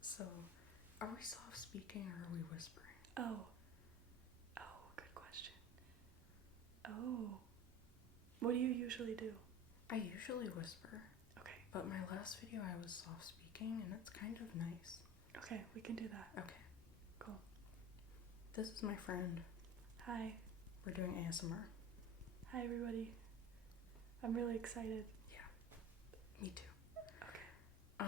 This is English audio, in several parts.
So, are we soft speaking or are we whispering? Oh, good question. Oh, what do you usually do? I usually whisper. Okay. But my last video I was soft speaking and it's kind of nice. Okay, we can do that. Okay. Cool. This is my friend. Hi. We're doing ASMR. Hi, everybody. I'm really excited. Yeah. Me too. Okay.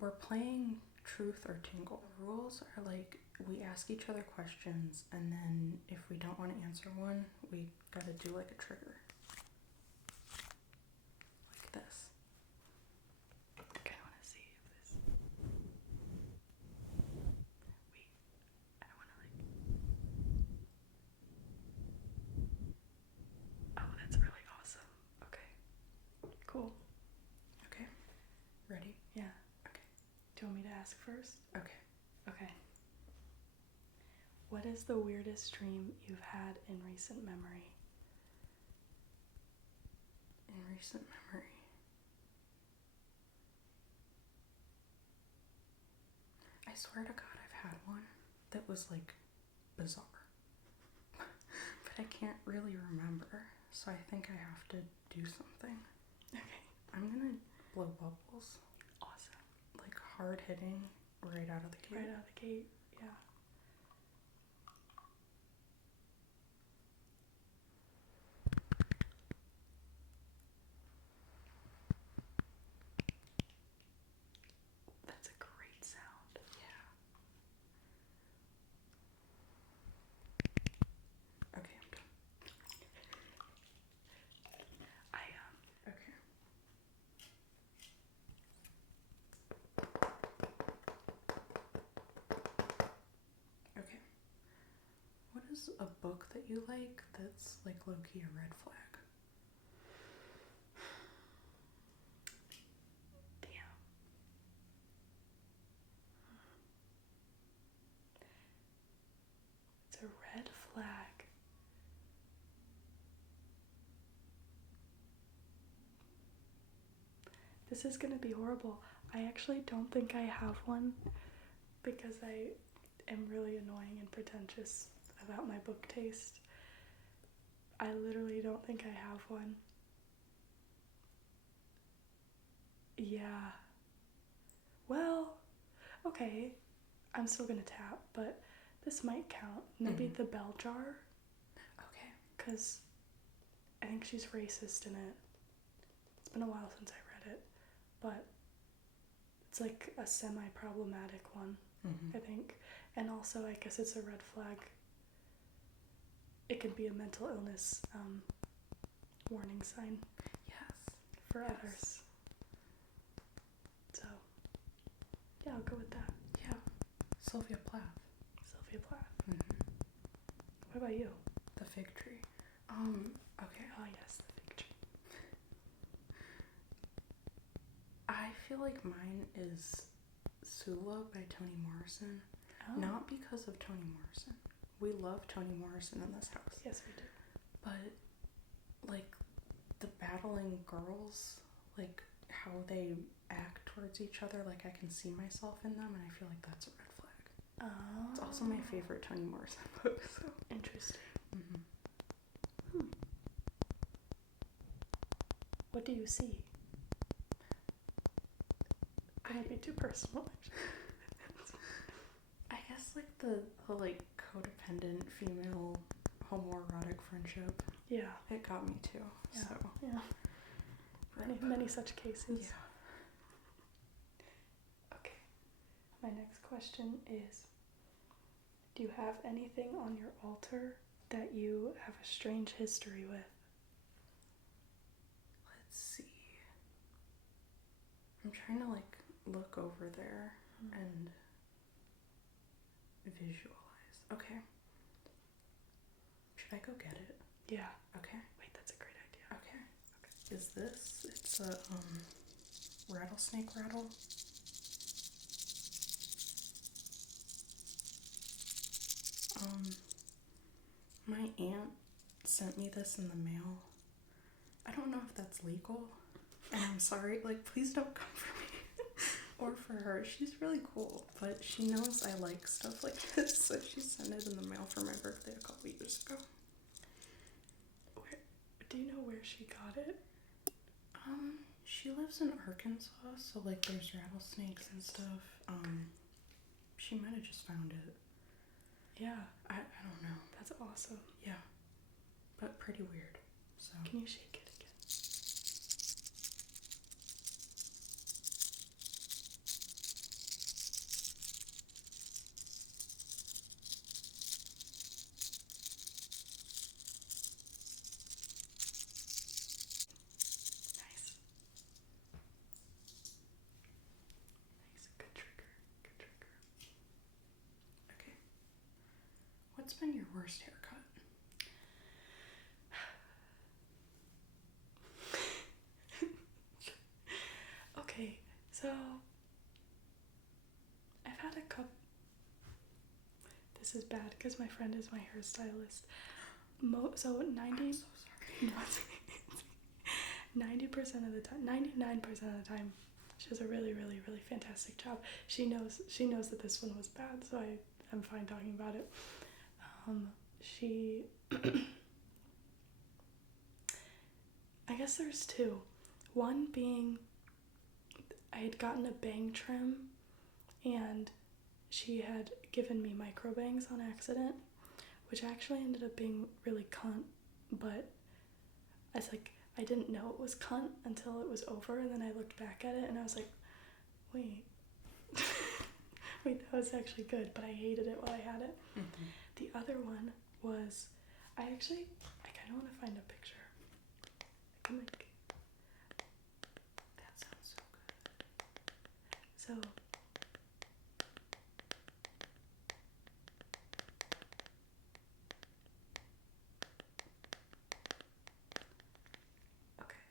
We're playing Truth or Tingle. The rules are like we ask each other questions and then if we don't want to answer one, we gotta do like a trigger. Like this. I kind of want to see if this... Wait. I want to like... Oh, that's really awesome. Okay. Cool. Okay. Ready? Yeah. Okay. Do you want me to ask first? Okay. Okay. What is the weirdest dream you've had in recent memory? In recent memory. I swear to God I've had one that was like bizarre. But I can't really remember, so I think I have to do something. Okay. I'm gonna blow bubbles. Awesome. Like hard hitting right out of the gate. Right out of the gate, yeah. That's a great sound. Yeah. Okay, I'm done. Okay. Okay. What is a book that you like that's like low-key a red flag? Damn. It's a red flag. This is gonna be horrible. I actually don't think I have one because I am really annoying and pretentious about my book taste. I literally don't think I have one. Yeah. Well, okay. I'm still gonna tap, but this might count. Maybe the bell jar? Okay. Because I think she's racist in it. It's been a while since I read it, but it's like a semi-problematic one, I think. And also, I guess it's a red flag. It could be a mental illness warning sign. Yes. For others. So, yeah, I'll go with that. Yeah. Sylvia Plath. Sylvia Plath. What about you? The fig tree. Okay. Oh, yes, the fig tree. I feel like mine is Sula by Toni Morrison. Oh. Not because of Toni Morrison. We love Toni Morrison in this house. Yes, we do. But, like, the battling girls, like, how they act towards each other, like, I can see myself in them, and I feel like that's a red flag. Oh. It's also my favorite Toni Morrison book, so. Interesting. What do you see? That might be too personal. I guess, like, the like, codependent female homoerotic friendship. Yeah. It got me, too, Yeah. so. Yeah. Many such cases. Yeah. Okay. My next question is, do you have anything on your altar that you have a strange history with? Let's see. I'm trying to, like, look over there and visualize. Okay. Should I go get it? Yeah. Okay. Wait, that's a great idea. Okay. Is this? It's a rattlesnake rattle. My aunt sent me this in the mail. I don't know if that's legal. And I'm sorry, like, please don't come for me. Poor for her. She's really cool, but she knows I like stuff like this, so she sent it in the mail for my birthday a couple years ago. Do you know where she got it? She lives in Arkansas, so like there's rattlesnakes and stuff. She might have just found it. Yeah. I don't know. That's awesome. Yeah. But pretty weird. So can you shake it again? Nice. Good trigger. Okay. What's been your worst haircut? Okay, so I've had a couple. This is bad because my friend is my hairstylist. So 90. I'm so sorry. 90% of the time, 99% of the time, she does a really, really, really fantastic job. She knows that this one was bad, so I'm fine talking about it. I guess there's two. One being I had gotten a bang trim and she had given me micro bangs on accident, which actually ended up being really cunt, but I didn't know it was cunt until it was over, and then I looked back at it and I was like, wait, that was actually good, but I hated it while I had it. Mm-hmm. The other one was, I kind of want to find a picture. That sounds so good. So, okay.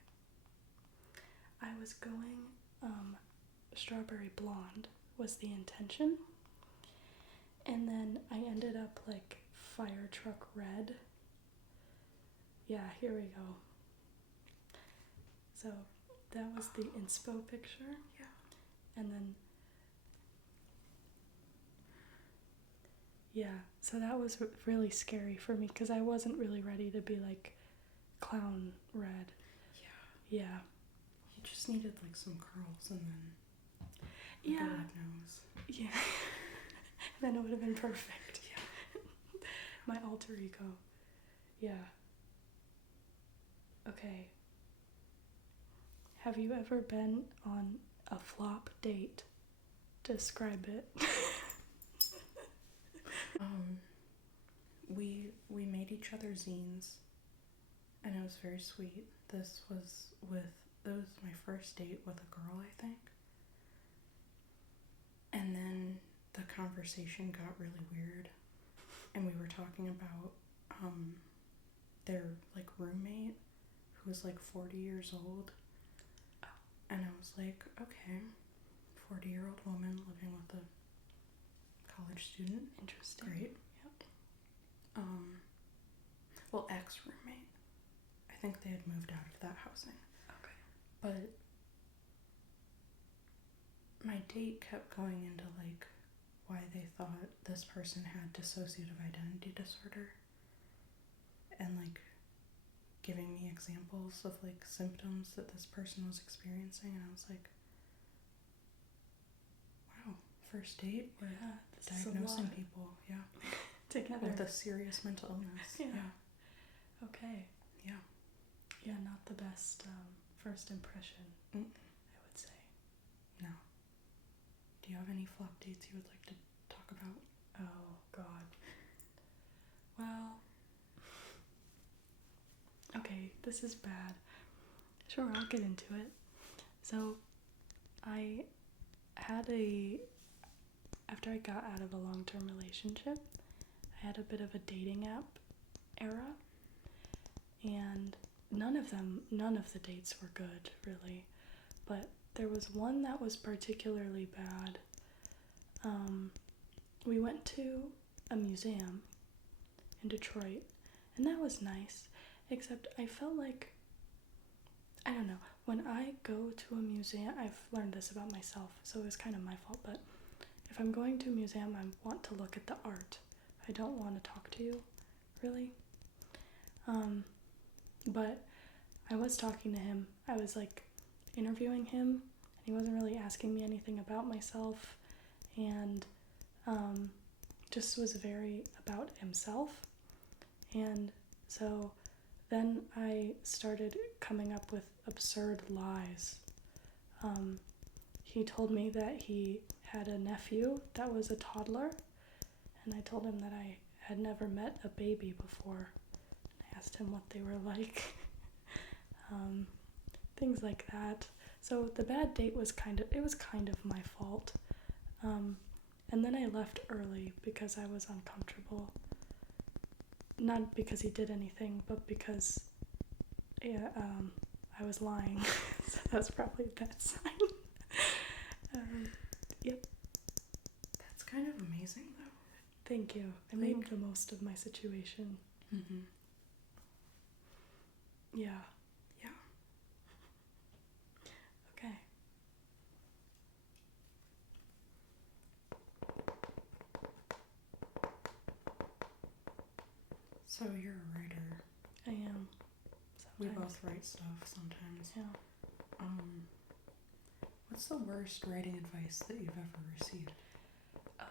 I was going, strawberry blonde was the intention. And then I ended up like fire truck red. Yeah, here we go. So that was the inspo picture. Yeah. And then, yeah, so that was really scary for me because I wasn't really ready to be like clown red. Yeah. Yeah. You just needed like some curls and then Yeah. a red nose. Yeah. Then it would have been perfect. Yeah. My alter ego. Yeah. Okay. Have you ever been on a flop date? Describe it. We made each other zines, and it was very sweet. That was my first date with a girl, I think. And then the conversation got really weird, and we were talking about their like roommate who was like 40 years old. And I was like, okay, 40-year-old woman living with a college student. Interesting. Great. Yep. Well, ex-roommate. I think they had moved out of that housing. Okay. But my date kept going into like why they thought this person had dissociative identity disorder, and like giving me examples of like symptoms that this person was experiencing, and I was like, wow, first date, we're diagnosing people, yeah, together with a serious mental illness. Yeah. Okay. Yeah. Yeah, not the best first impression. I would say. No. Do you have any flop dates you would like to talk about? Oh God. Well. Okay, this is bad. Sure, I'll get into it. So, after I got out of a long-term relationship, I had a bit of a dating app era, and none of the dates were good, really, but there was one that was particularly bad. We went to a museum in Detroit, and that was nice. Except I felt like, I don't know, when I go to a museum, I've learned this about myself, so it was kind of my fault, but if I'm going to a museum, I want to look at the art. I don't want to talk to you, really. But I was talking to him. I was like interviewing him, and he wasn't really asking me anything about myself, and just was very about himself. And so then I started coming up with absurd lies. He told me that he had a nephew that was a toddler, and I told him that I had never met a baby before. I asked him what they were like. Things like that. So the bad date was kind of my fault. And then I left early because I was uncomfortable. Not because he did anything, but because I was lying. So that's probably a bad sign. Yep. That's kind of amazing, though. Thank you. I made the most of my situation. Mm-hmm. Yeah. Yeah. Okay. So you're a writer. I am. We Sometimes. both write stuff sometimes. Yeah. What's the worst writing advice that you've ever received? Oh.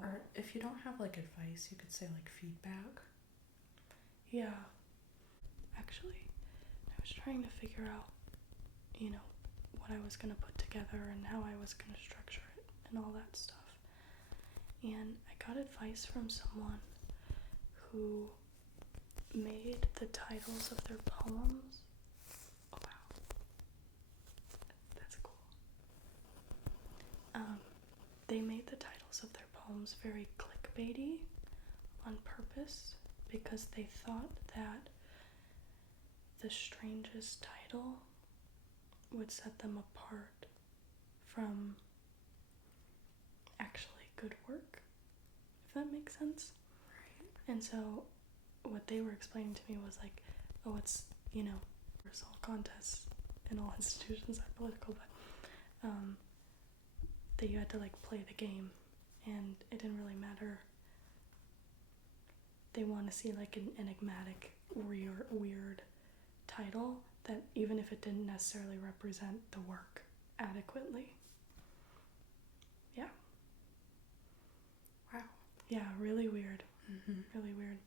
Or if you don't have like advice, you could say like feedback. Yeah. Actually, I was trying to figure out, what I was going to put together and how I was going to structure it and all that stuff. And I got advice from someone who made the titles of their poems. Oh, wow. That's cool. They made the titles of their poems very clickbaity on purpose because they thought that the strangest title would set them apart from actually good work, if that makes sense. Right. And so what they were explaining to me was like, oh, it's, all contests in all institutions are political, but that you had to like play the game and it didn't really matter. They want to see like an enigmatic, weird title that even if it didn't necessarily represent the work adequately. Yeah. Wow. Yeah, really weird. Mm-hmm. Really weird.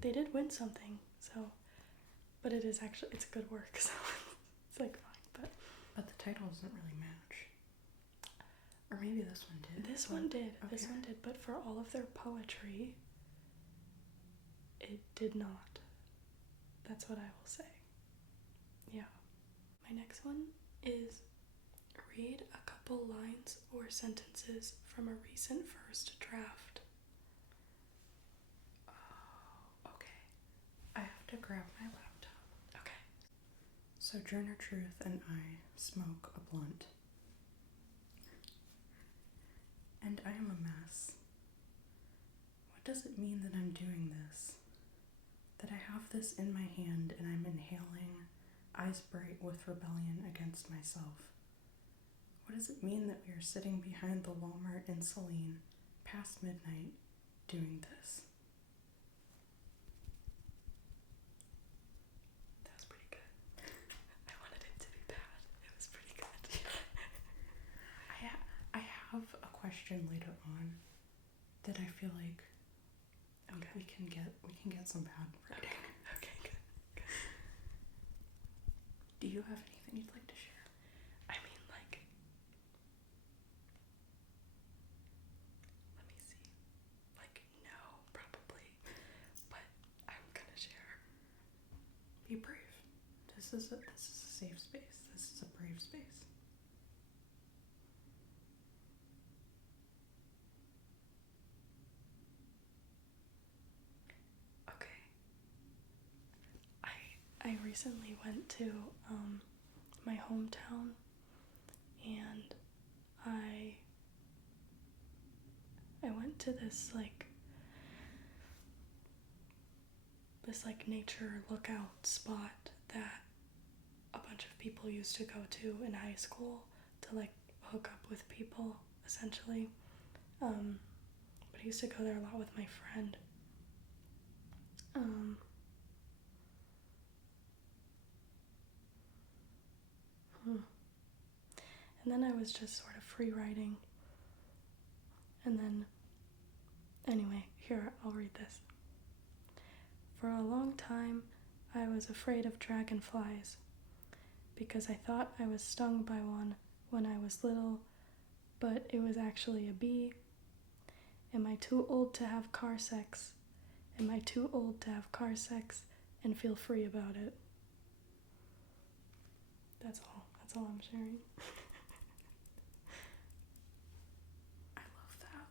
They did win something, so, but it's good work, so it's like fine, but the title doesn't really match. Or maybe this one did. This one did. Okay. This one did, but for all of their poetry, it did not. That's what I will say. Yeah. My next one is read a couple lines or sentences from a recent first draft. Oh, okay. I have to grab my laptop. Okay. Sojourner Truth and I smoke a blunt. And I am a mess. What does it mean that I'm doing this? That I have this in my hand and I'm inhaling, eyes bright with rebellion against myself? What does it mean that we are sitting behind the Walmart in Saline, past midnight, doing this? That was pretty good. I wanted it to be bad. It was pretty good. I have a question later on that I feel like we can get some bad writing. Okay, good. Do you have anything you'd like to share? I mean, like, let me see. Like, no, probably, but I'm gonna share. Be brave. This is a safe space. This is a brave space. I recently went to my hometown, and I went to this nature lookout spot that people used to go to in high school to like hook up with people, essentially. But I used to go there a lot with my friend. And then I was just sort of free writing. And then, anyway, here, I'll read this. For a long time, I was afraid of dragonflies because I thought I was stung by one when I was little, but it was actually a bee. Am I too old to have car sex? Am I too old to have car sex and feel free about it? That's all. That's all I'm sharing. I love that.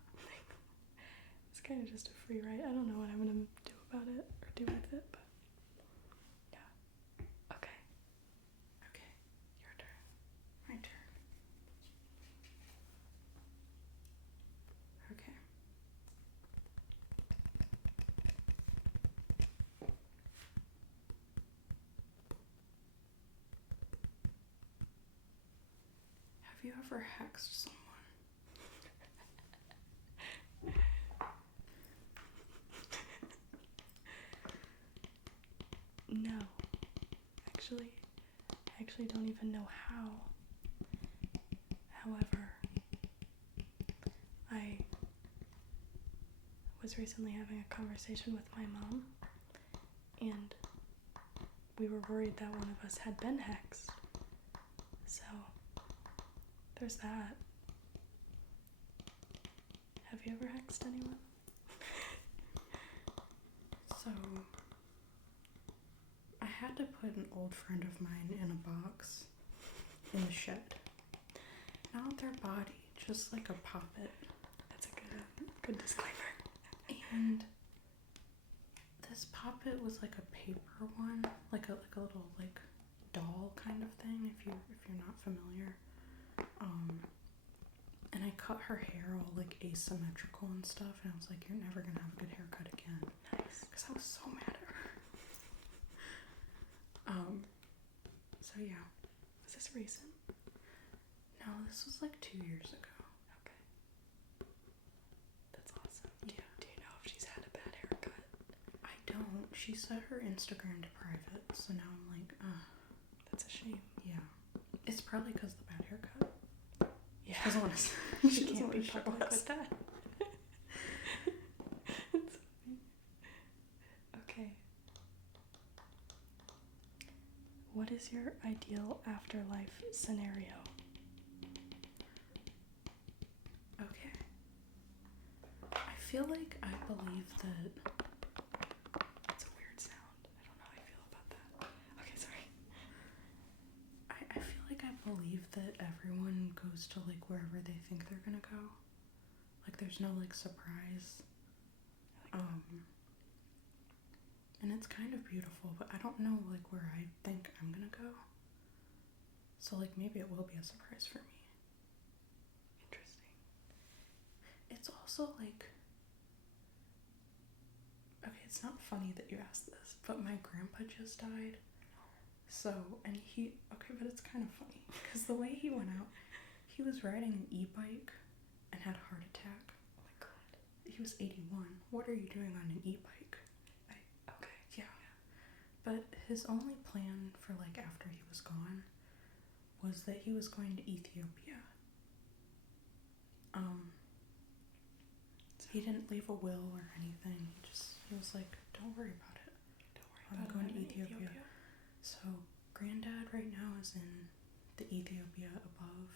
It's kind of just a free write. I don't know what I'm going to do about it or do with it, but yeah. Okay. Okay. Your turn. My turn. Okay. Have you ever hexed someone? No. I actually don't even know how. However, I was recently having a conversation with my mom, and we were worried that one of us had been hexed. So, there's that. Have you ever hexed anyone? So, I had to put an old friend of mine in a box in the shed. Not their body, just like a puppet. That's a good disclaimer. And this puppet was like a paper one, like a little like doll kind of thing. If you're not familiar, and I cut her hair all like asymmetrical and stuff, and I was like, you're never gonna have a good haircut again. Nice. Because I was so mad at her. So yeah. Was this recent? No, this was like 2 years ago. Okay. That's awesome. Yeah. Do you know if she's had a bad haircut? I don't. She set her Instagram to private, so now I'm like, That's a shame. yeah. It's probably because of the bad haircut. Yeah. She doesn't want to. She can't be public with that. It's funny. Okay. What is your ideal afterlife scenario? Okay. I feel like I believe that. It's a weird sound. I don't know how I feel about that. Okay, sorry. I feel like I believe that everyone goes to like wherever they think they're gonna go. Like there's no like surprise. And it's kind of beautiful, but I don't know like where I think I'm gonna go. So like maybe it will be a surprise for me. Interesting. It's also like, okay, it's not funny that you asked this, but my grandpa just died. So, and okay, but it's kind of funny because the way he went out, he was riding an e-bike and had a heart attack. Oh my god. He was 81. What are you doing on an e-bike? Okay. Yeah. But his only plan for like after he was gone was that he was going to Ethiopia. He didn't leave a will or anything. He was like, don't worry about it. I'm going to Ethiopia. So Granddad right now is in the Ethiopia above,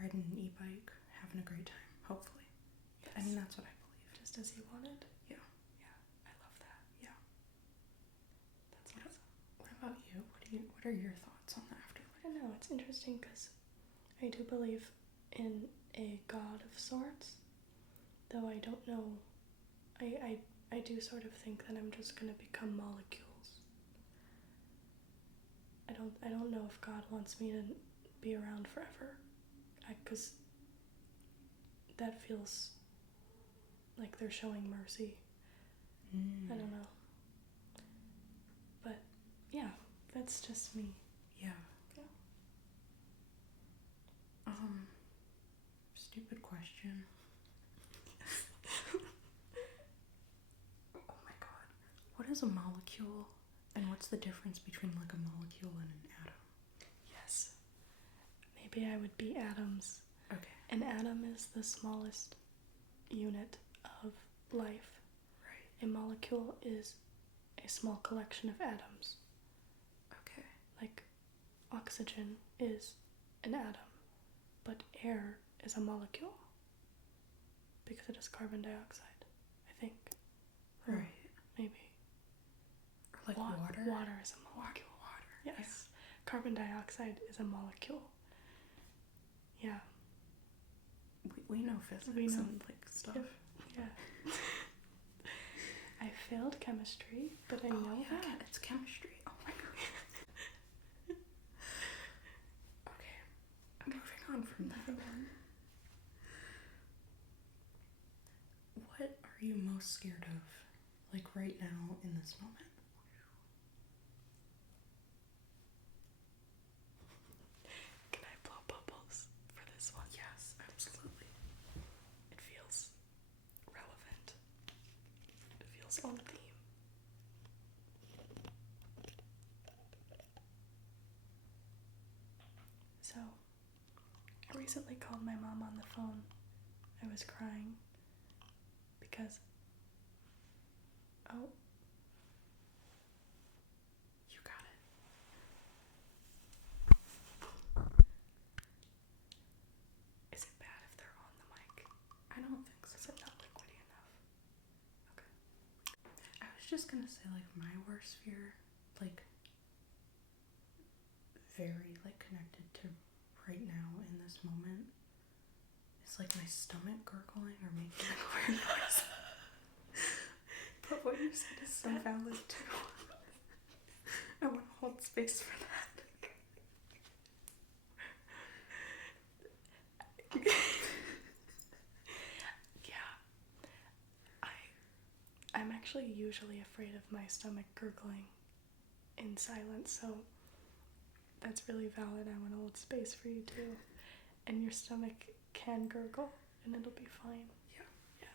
riding an e-bike, having a great time, hopefully. Yes. I mean, that's what I believe. Just as he wanted? Yeah. Yeah, I love that. Yeah. That's awesome. What about you? What are your thoughts on the afterlife? I don't know, it's interesting because I do believe in a God of sorts, though I don't know, I do sort of think that I'm just gonna become molecules. I don't know if God wants me to be around forever, because that feels like they're showing mercy. I don't know. But yeah, that's just me. Yeah. Yeah. Stupid question. Oh my god. What is a molecule? And what's the difference between like a molecule and an atom? Yes. Maybe I would be atoms. Okay. An atom is the smallest unit of life. Right. A molecule is a small collection of atoms. Okay. Like oxygen is an atom, but air is a molecule because it is carbon dioxide, I think. Or Right. maybe. Or like water? Water is a molecule. Water. Yes. Yeah. Carbon dioxide is a molecule. Yeah. We know physics We know. and like stuff. Yeah. I failed chemistry, but I know that. It's chemistry. Oh my god. Okay. Moving on from that. What are you most scared of, like right now in this moment? Can I blow bubbles for this one? Yes, absolutely. It feels relevant. It feels on theme. So, I recently called my mom on the phone. I was crying because, oh, You got it. is it bad if they're on the mic? I don't think so. Is it not liquidy enough? Okay. I was just gonna say, like, my worst fear, like, very, like, connected to right now in this moment, is, like, my stomach gurgling or making, like, weird noise. But what you said is so valid, too. I want to hold space for that. Yeah. I'm actually usually afraid of my stomach gurgling in silence, so that's really valid. I want to hold space for you too. And your stomach can gurgle and it'll be fine. Yeah. Yeah.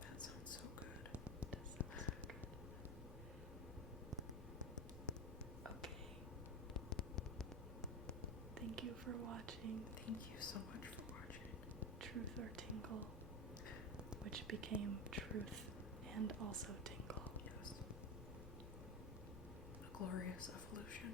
That sounds so good. It does sound so good. Okay. Thank you for watching Thank you so much for watching. Truth or Tingle, which became Truth and also Tingle. Yes. A glorious evolution.